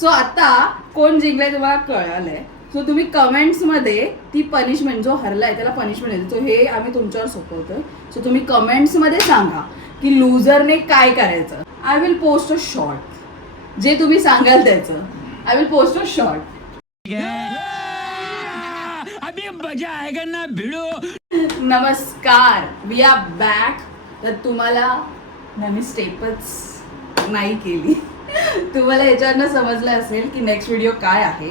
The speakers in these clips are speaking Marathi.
सो आता कोण जिंकलाय तुम्हाला कळालंय. सो तुम्ही कमेंट्स मध्ये ती पनिशमेंट, जो हरलाय त्याला पनिशमेंट देतो, तो हे आम्ही तुमच्यावर सोपवतोय. सो तुम्ही कमेंट्स मध्ये सांगा की लुझरने काय करायचं. I will post a short, जे तुम्ही सांगाल त्याचं. I will post a short. अभी मजा आएगा ना भिड़ो. नमस्कार, वी आर बॅक. तर तुम्हाला मी स्टेपच नाही केली. तुम्हाला याच्यावरनं समजलं असेल की नेक्स्ट व्हिडिओ काय आहे,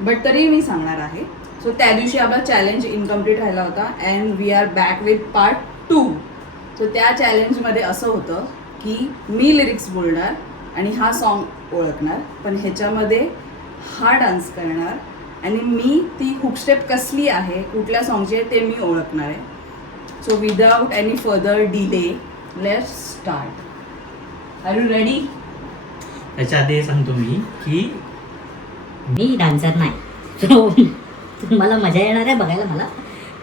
बट तरी मी सांगणार आहे. सो त्या दिवशी आपला चॅलेंज इनकम्प्लीट राहिला होता and we are back with part 2. So त्या चॅलेंजमध्ये असं होतं की मी लिरिक्स बोलणार आणि हा सॉन्ग ओळखणार, पण ह्याच्यामध्ये हा डान्स करणार आणि मी ती हुक स्टेप कसली आहे, कुठल्या सॉन्गची आहे ते मी ओळखणार आहे. So without any further delay let's start. Are you ready? त्याच्या आधी हे सांगतो मी की मी डान्सर नाही, सो तुम्हाला मजा येणार आहे बघायला मला,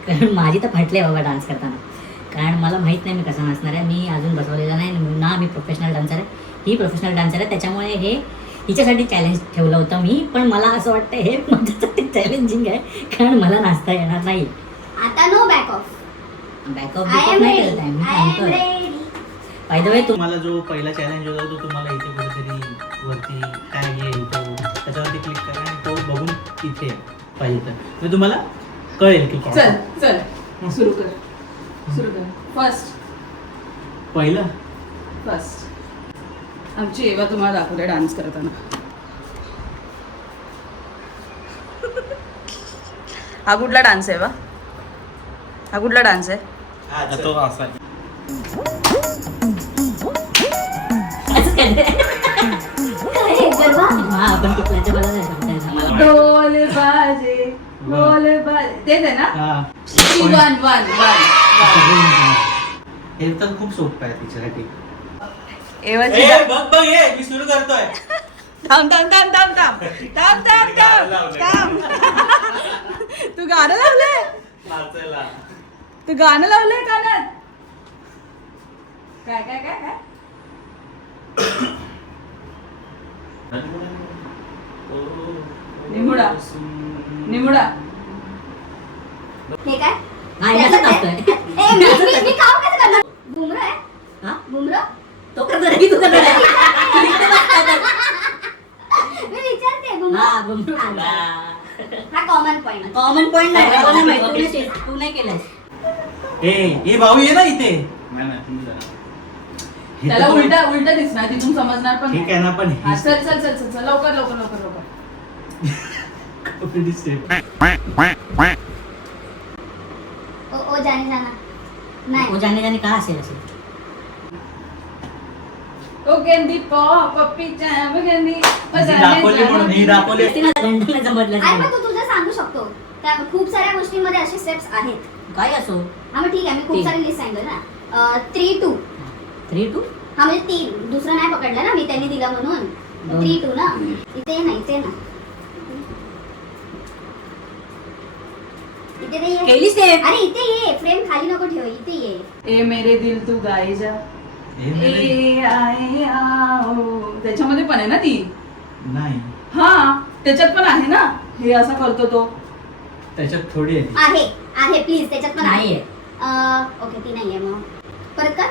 कारण माझी तर फाटले बाबा डान्स करताना. कारण मला माहीत नाही मी कसा नाचणार आहे. मी अजून बसवलेला नाही ना, मी प्रोफेशनल डान्सर आहे, ही प्रोफेशनल डान्सर आहे. त्याच्यामुळे हे हिच्यासाठी चॅलेंज ठेवलं होतं मी, पण मला असं वाटतं हे माझ्यासाठी चॅलेंजिंग आहे, कारण मला नाचता येणार नाही. आता नो बॅक ऑफ. बॅकअप नाही करत आहे मी, सांगतोय. बाय द वे तुम्हाला जो पहिला चॅलेंज होता तो तुम्हाला इथे कुठेतरी वरती काय येईल तो त्याच्यावरती क्लिक करा आणि तो बघून इथे पाहिजे तर तुम्हाला कळेल की चल चल सुरू कर, सुरू कर. पहिलं फर्स्ट आमची एवा तुम्हाला दाखवते डान्स करताना. हा कुठला डान्स आहे? हा कुठला डान्स आहे? तो असा ढोल बाजे ढोल बाजे, तेच आहे ना? One one one. हे तर खूप सोपं आहे तिच्यासाठी. एवाची बघ ये मी सुरू करतोय. थांब थांब थांब थांब थांब थांब थांब थांब थांब. तू गाणं लावलंय? तू गाणं लावलंय कानात? काय काय काय काय? निमुडा निमुडा. हे काय? नाही असं नाचतोय. मी काम कसं करणार? बुमरा आहे? हा? बुमरा? तो करतो रे, तू करतो रे. मी विचारते बुमरा. हा, बुमरा. हा कॉमन पॉइंट. कॉमन पॉइंट नाही, मला नाही माहिती. तू नाही केलंस. ए भाऊ ये ना इथे. हे त्याला तर- उलटा उलटा दिसणार, तिथून समजणार पण ठीक आहे ना, पण हा, चल चल चल चल चल लवकर लवकर लवकर लवकर. ओ जाने जाना. नाही. वो जाने जाने का असेल असेल. ओ गेंदी पप्पी चॅम गेंदी दाखवली म्हणून ही दाखवली. तिला गंडला जमलं अरे मग नाही. तू तुझं सांगू शकतो. त्या खूप साऱ्या गोष्टींमध्ये असे स्टेप्स आहेत. काय असो. हा मग ठीक आहे, मी खूप ठीक. सारी लिस्ट सांगितलं ना. 3-2. 3-2. हा म्हणजे 3 दुसरं नाही पकडलं ना मी, त्यांनी दिला म्हणून. 3-2 ना. इथे नाही, इथे ना. इथे ते ये. केलीस ते. अरे इथे ये, फ्रेम खाली नको ठेव, इथे ये. ए मेरे दिल तू गाई जा हे नाही. ए आए आओ, त्याच्यामध्ये पण आहे ना ती. नाही हा त्याच्यात पण आहे ना, हे असा करतो तो. त्याच्यात थोडी आहे. आहे आहे प्लीज, त्याच्यात पण आहे. नाहीये. ओके ती नाहीये. मग परत का?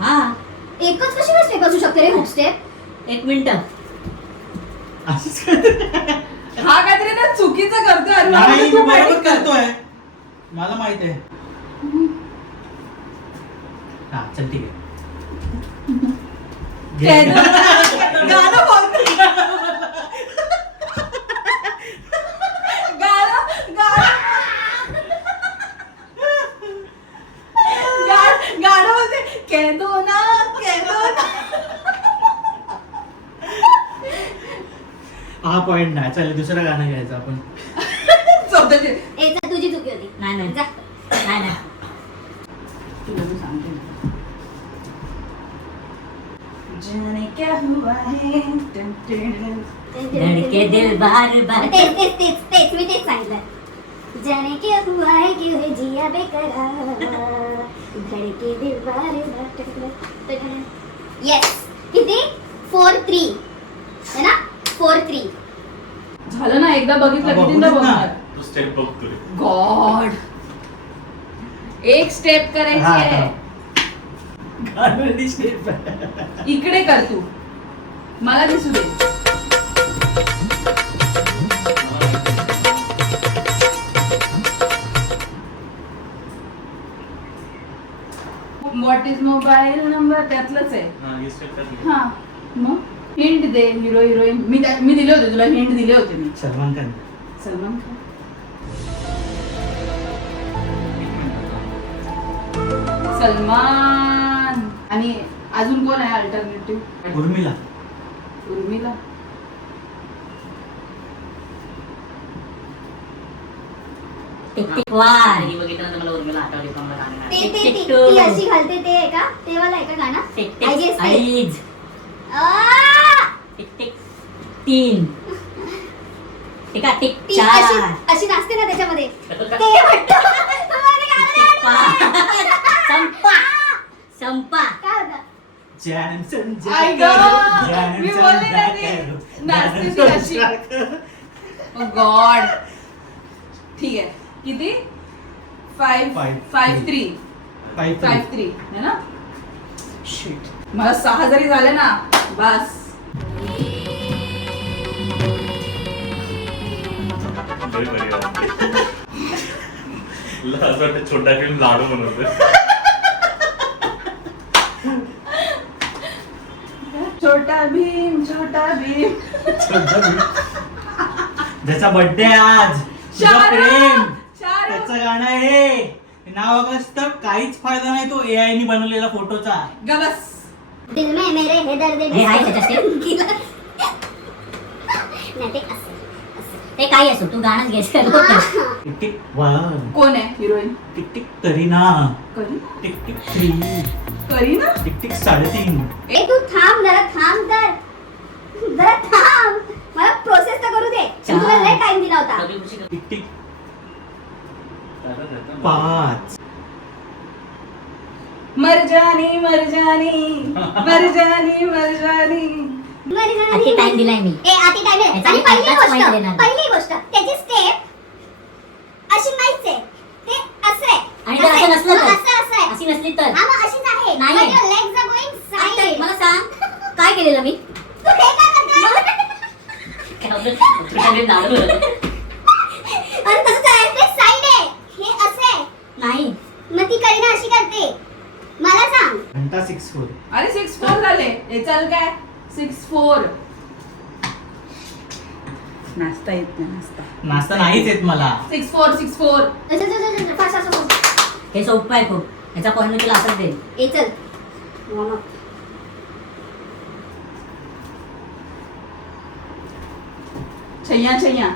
हा, एकच कशी स्टेप असू शकते रे हुक स्टेप? 1 मिनिट. असंच करतोय. हा काहीतरी ना चुकीचं करतोय. अरे नाही बाबा, मी तू बरोबर practice कर. करतोय, मला माहित आहे. हा चल ठीक आहे. काय गाणं बोलतोय. गाणं गाणं बोलते. कह दो ना कह दो ना. हा पॉइंट नाही. चल दुसरं गाणं घ्यायचं आपण. स्वतःचे. ए चल, तुझी चुकी होती. नाही नाही जा. नाही नाही. तुला मी सांगते ना. जाने क्या हुआ है टन टन टन. धडके दिल बार बार. तेच मी तेच सांगितलं. जाने क्या हुआ है क्यों है जिया बेकरार, धड़के दिल बार बार. येस किती 4-3 है ना 4-3. झालं ना, एकदा बघितलं बघू कितींदा देत ना. बघणार. तू स्टेप बघ तुला. गॉड, एक स्टेप करायची आहे. Already step. इकडे कर तू, मला दिसू दे. व्हॉट इज मोबाईल नंबर त्यातलंच आहे. हा, ही step टाकली. हा, मग हिंट दे. हिरो हिरोईन मी दिले होते तुला, हिंट दिले होते मी. सलमान खान. सलमान खान. सलमान. आणि अजून कोण आहे alternative? Urmila. Urmila. Tick tick one. ही बघितलं तर मला उर्मिला आठवली पण मला गाणं ते टिक ते टिक ती टू. ती अशी घालते ते आहे का? ते वाला आहे का गाणं? टिक I टिक guess ते. आईज. आ! Tick tick 3. टिका टिक ती अशी 4. अशी नाचते ना त्याच्यामध्ये. ते वाटतं. तुम्हाला गाणं नाही आठवत. संपा संपा. काय होतं? जॅन संजय आई करो, गं, जॅन मी बोलले ना संजय ती करो, नाचते ती जॅन अशी. संजय करो. गॉड. ठीक आहे, किती? 5-3 5-3 है ना. शिट, मला 6 जरी झाले ना बस. लय बरी आहे. मला असं वाटतं छोटा भीम लाडू बनवतोय. छोटा भीम छोटा भीम. ज्याचा बर्थडे आज तुझं शाहरुख, प्रेम शाहरुख. त्याचं गाणं आहे हे. नाव असतं काहीच फायदा नाही तो AI नी बनवलेला फोटोचा. गबस. दिल में मेरे है दर्द हे आहे त्याच्या step? नाही ते असं ते काही असो तू गाणंच गेस कर. टिक टिक 1, कोण आहे हिरोईन? टिक टिक करीना, करी. टिक टिक 3, करी ना. Tick tick 3.5. ए तू थांब जरा, थांब तर जरा थांब, मला प्रोसेस तर करू दे. मी तुला लय टाइम दिला होता. टिक टिक त्याला देतो ना. 5. मरजानी मरजानी मरजानी मरजानी. आधी टाइम दिलाय मी. ए आधी टाइम आहे. याचा आणि मी पहिली एकदाच point देणार. गोष्ट, पहिली गोष्ट त्याची स्टेप अशी नाहीच आहे. ते असं आहे. आणि जर असं नसलं तर? असं आहे. अशी नसली तर? हा मग अशीच आहे. नाही आहे. But your legs are going आता side. मला सांग काय केलेलं मी? तू हे काय करते? अरे तसंच आहे. ते साईड आहे. हे असं आहे. नाही मग ती करीना अशी करते. मला सांग. घंटा 6-4. अरे 6-4 झाले. हे चल काय 6-4. नाचता येत नाही नाचता. नाचता नाहीच येत मला. 6-4. फास्ट. हे सोपं आहे खूप. याचा पॉईंट मी तुला असंच देईल. ए चल. मग छैया छैया.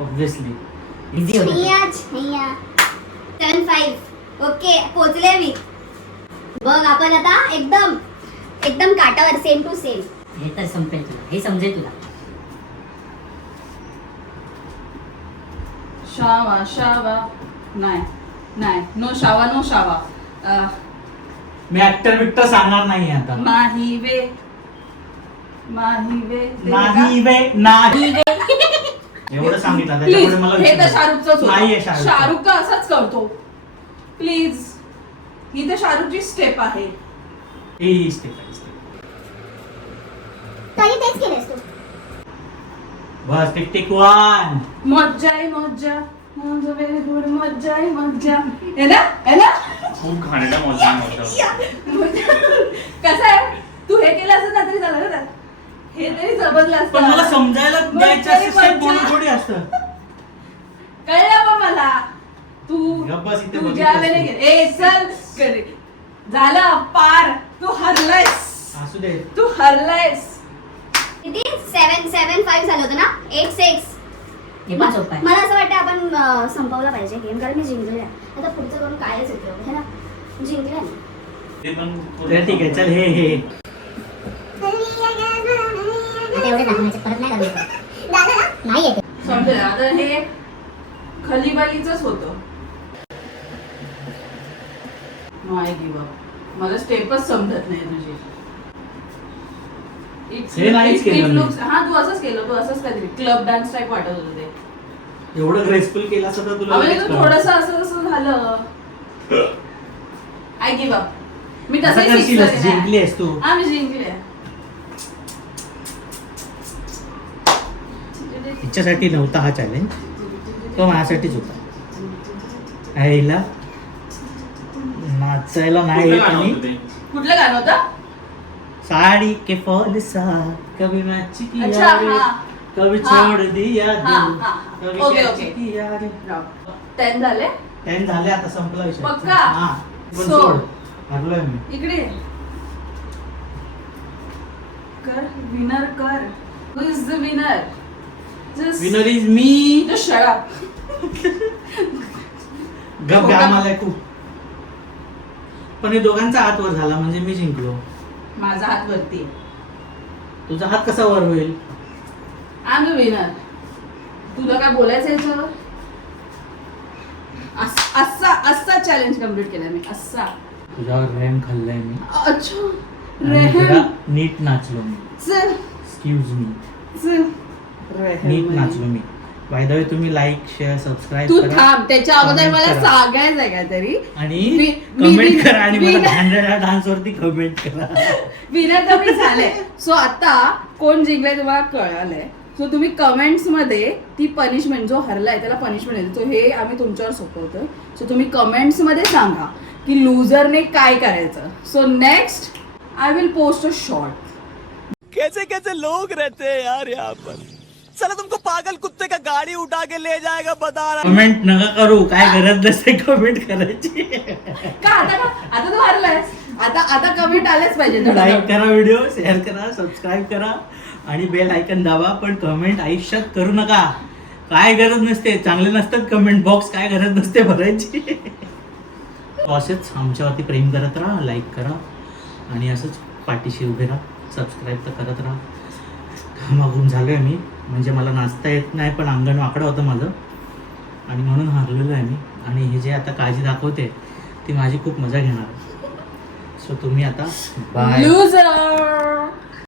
ऑब्विसली. इझी होतं ते. छैया 7-5. ओके पोचले मी. बघ आपण आता एकदम एकदम काटावर सेम टू सेम. हे तर संपेल तुला. हे समजेल तुला. शावा शावा. नाही नाही, नो शावा नो शावा. मी ऍक्टर बिक्टर सांगणार नाही आता. माही वे माही वे. ते नाही का? वे नाही एवढं सांगितलं प्लीज, त्याच्यापुढे मला हे तर विचारू. शाहरुखच नाहीये होतं. शाहरुख. शाहरुख का असाच करतो. प्लीज, ही तर शाहरुखची स्टेप आहे. ही स्टेप आहे, स्टेप. तरी तेच केलेस तू. बस टिक टिक 1. मज्जाई मज्जा व्हेरी गुड. मज्जाई मज्जा. है ना खूप घाणेरडा मजा कसं आहे, तू हे केलं असं ना तरी झालं ना. हे तरी समजलं पण मला असतं. समजायला द्यायचं मज्जाई असं step मज्जा. थोडी असतं. कळलं पण मला. तू गप्प बस, इथे तुझ्या बघितलंस वेळेने तू. घे. ए चल करे. झालं पार. तू हरलायस. असू दे. तू हरलायस. किती 7-5 झालं होतं ना. 8-6. हे पण सोपं आहे. मला असं वाटतं आपण संपवला पाहिजे गेम, कारण मी जिंकले. आता पुढचं करून कायच येतं है ना. जिंकले ना. ते पण ते ठीक आहे चल. हे आता एवढे दाखवण्याचे परत नाही करायचं. नाही येते. समजेल. आता हे खलीबालीच होतं. No I give up. मला स्टेपच समजत नाही तुझी. हे नाहीच केलं मी. हा तू असंच केलं, तू असंच काहीतरी क्लब डान्स टाईप वाटत होतं ते. एवढं ग्रेसफुल केलं असं तर तुला म्हणजे लगेच तू कळलं. थोडस असं तसं झालं. I give up. मी असं तसंही करशीलच, शिकले नाही. जिंकली आहेस तू. हा मी जिंकले. तिच्यासाठी नव्हता हा चॅलेंज, तो माझ्यासाठीच होता. आईला नाचायला नाही कुठलं येत गाणं आणि होतं ते? कुठलं गाणं होतं? साड़ी के फॉल सा कभी मैच किया अच्छा, रे, हाँ. कभी हाँ. छोड़ दिया दिल, हाँ, हाँ. कभी ओके, कैच ओके. किया रे. 10 झाले. 10 झाले, आता संपला विषय. पक्का? हा पण So. सोड, हरलोय मी. इकडे कर, विनर कर. Who is the winner? Just winner is me. just shut up. गप आम्हाला खूप. पण हे दोघांचा हात वर झाला म्हणजे मी जिंकलो. माझा हात वरती आहे. तुझा हात कसा वर होईल? I am the winner. तुला काय बोलायचं याच्यावर? असा चॅलेंज कम्प्लीट केला मी. असा. तुझ्यावर रॅम खाल्लाय मी. अच्छा. आणि तुला रेहम. नीट नाचलो मी. चल एक्सक्यूज मी. चल. रेहम नीट म्हणजे. नाचलो मी. बाय द वे तुम्ही लाईक शेअर सबस्क्राईब तू करा थांब. त्याच्या अगोदर comment मला करा. सांगायचं आहे काहीतरी. आणि मी कमेंट करा आणि मला winner- भांडणा डान्स वरती कमेंट करा. विनर तर मी झाले. सो आता कोण जिंकलाय तुम्हाला कळालंय. सो तुम्ही कमेंट्स मध्ये ती पनिशमेंट, जो हरलाय त्याला पनिशमेंट देतो, तो हे आम्ही तुमच्यावर सोपवतो. सो तुम्ही कमेंट्स मध्ये सांगा की लुझरने काय करायचं. So next I will post a short. कैसे कैसे लोग रहते हैं यार यहाँ पर. चलो तुमको पागल कुत्ते का गाड़ी उठा के ले जाएगा बता रहा. कमेंट नका करू, काय गरज नसते कमेंट करायची. का आता तू हरलायस. आता कमेंट आलेच पाहिजे. लाईक करा, व्हिडिओ शेअर करा, सबस्क्राईब करा आणि बेल आयकन दाबा. पण कमेंट आयुष्यात करू नका, काय गरज नसते. चांगले नसतात कमेंट बॉक्स, काय गरज नसते भरायची. असेच आमच्यावरती प्रेम करत राहा, लाईक करा आणि असंच पाठीशी उभे राहा. सबस्क्राईब तर करत राहा. मागून झालोय मी, म्हणजे मला नाचता येत नाही पण अंगण वाकडं होतं माझं आणि म्हणून हारलेलो आहे मी. आणि हे जे आता काळजी दाखवते ती माझी खूप मजा घेणार. सो तुम्ही आता बाय. लुझर.